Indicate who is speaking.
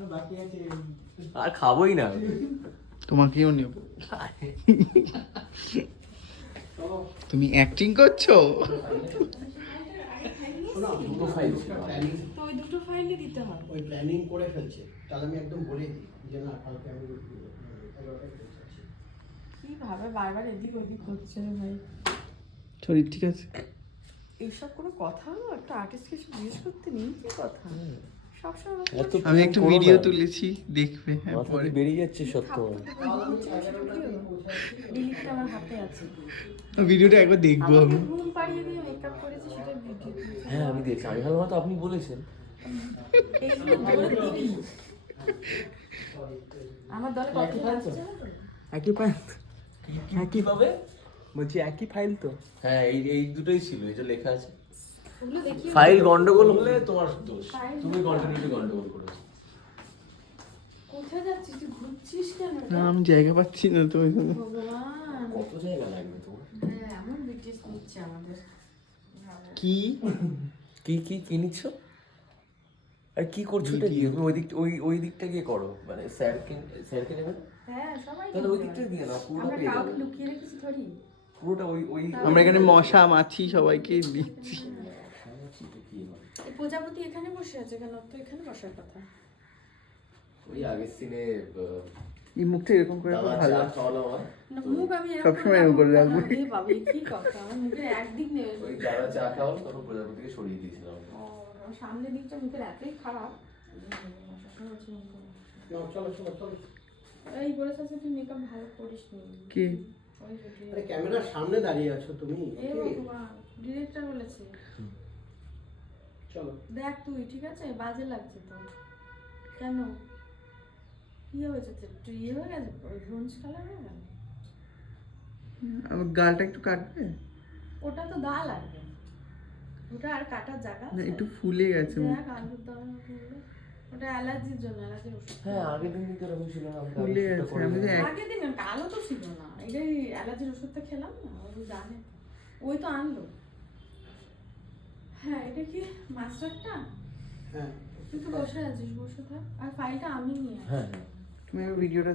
Speaker 1: বাকি আছে।
Speaker 2: আর খাবোই না।
Speaker 3: তোমাকেও নেব। তুমি অ্যাক্টিং করছ?
Speaker 2: দুটো ফাইল ছিল।
Speaker 4: ওই দুটো ফাইলই দিতে হবে।
Speaker 1: ওই প্ল্যানিং করে ফেলছে। তাহলে আমি একদম বলে দিই যে না কালকে আমি।
Speaker 4: কীভাবে বারবার এদিক ওদিক হচ্ছে ভাই।
Speaker 3: শরীর ঠিক আছে?
Speaker 4: এইসব কোনো কথা হলো? একটা আর্টিস্টকে জিজ্ঞেস করতে নেই? কি কথা?
Speaker 3: আমি একটা ভিডিও তুলেছি দেখবে হ্যাঁ পরে।
Speaker 2: বেরিয়ে যাচ্ছে সত্য।
Speaker 4: ডিলিটটা আমার হাতে আছে।
Speaker 3: ভিডিওটা একবার দেখব আমি।
Speaker 4: ঘুম পাড়িয়ে দিয়ে মেকআপ করেছে সেটা ভিডিও
Speaker 2: হ্যাঁ আমি দেখছি। আমি হয়তো আপনি বলেছেন।
Speaker 4: আমার দলে কত আছে?
Speaker 5: একই ফাইল
Speaker 2: একই পাবে
Speaker 5: বলছি একই ফাইল তো?
Speaker 2: হ্যাঁ এই এই দুটোই ছিল এই যে লেখা আছে। ফাইল গন্ডগোল হলে তোমার দোষ। তুমি কন্টিনিউটি গন্ডগোল করেছ।
Speaker 4: কোথায় যাচ্ছিস? তুই ঘুরছিস কেন?
Speaker 3: না আমি জায়গা পাচ্ছি না তো ওই জন্য।
Speaker 4: ভগবান।
Speaker 2: কত জায়গা লাগবে তোমার?
Speaker 4: হ্যাঁ এমন ব্রিটিশ নিচ্ছে আমাদের।
Speaker 3: কি?
Speaker 2: কি কি কি নিচ্ছ? আর কি করছ এটা ওই দিক ওই ওই দিকটা গিয়ে করো। মানে স্যারকে স্যারকে নেবে? না?
Speaker 4: হ্যাঁ সবাই
Speaker 2: তাহলে ওই দিকটা দিয়ে না পুরোটা
Speaker 4: আমরা
Speaker 2: পেয়ে যাবে।
Speaker 4: লুকিয়ে রেখেছি ধরি।
Speaker 2: পুরোটা ওই ওই
Speaker 3: আমরা এখানে মশা মাছি সবাইকে দিচ্ছি।
Speaker 2: কি হয়?
Speaker 4: এই প্রজাপতি এখানে বসে আছে কেন? তো এখানে বসার কথা।
Speaker 2: ওই আগের সিনে
Speaker 3: এই মুখটা এরকম করে ভালো।
Speaker 2: খাওয়ানো হয়।
Speaker 4: না মুখ আমি
Speaker 3: সবসময় এরকম করে রাখব।
Speaker 4: বাবা কি কথা? আমার মুখের একদিক নেই।
Speaker 2: ওই দাদা চা খাওয়ালো তখন প্রজাপতিকে সরিয়ে দিয়েছিলাম।
Speaker 4: ও, সামনের দিকটা মুখের এতই খারাপ। মুখ
Speaker 1: চলো চলো চলো।
Speaker 4: এই বলেছে তুই মেকআপ ভালো করিস নি।
Speaker 3: কি?
Speaker 1: আরে ক্যামেরার সামনে দাঁড়িয়ে আছো তুমি
Speaker 4: ডিরেক্টর বলেছে।
Speaker 1: চলো।
Speaker 4: দেখ তুই ঠিক আছে? বাজে লাগছে তো। কেন? কি হয়েছে তোর? তুই ইয়ে হয়ে গেছে? ব্রোঞ্জ কালার হয়ে গেল?
Speaker 3: গালটা একটু কাটবে?
Speaker 4: ওটা তো দা লাগবে। ওটা আর কাটার জায়গা
Speaker 3: না একটু ফুলে গেছে।
Speaker 4: দেখ আলুর ওটা অ্যালার্জির জন্য অ্যালার্জির ওষুধ।
Speaker 2: হ্যাঁ আগের দিন এরকম ছিল না তো
Speaker 3: ফুলে গেছে আমি তো
Speaker 4: আগের দিন কালো তো ছিল না। এটাই অ্যালার্জির ওষুধটা খেলাম না ওই জানে। তো। ওই তো আনলো। এটা কি মাস্টারটা?
Speaker 1: হ্যাঁ।
Speaker 4: তুই তো বসে আছিস বসে থাক। আর ফাইলটা আমি নিয়ে আসি
Speaker 2: হ্যাঁ হ্যাঁ।
Speaker 3: তুমি ভিডিওটা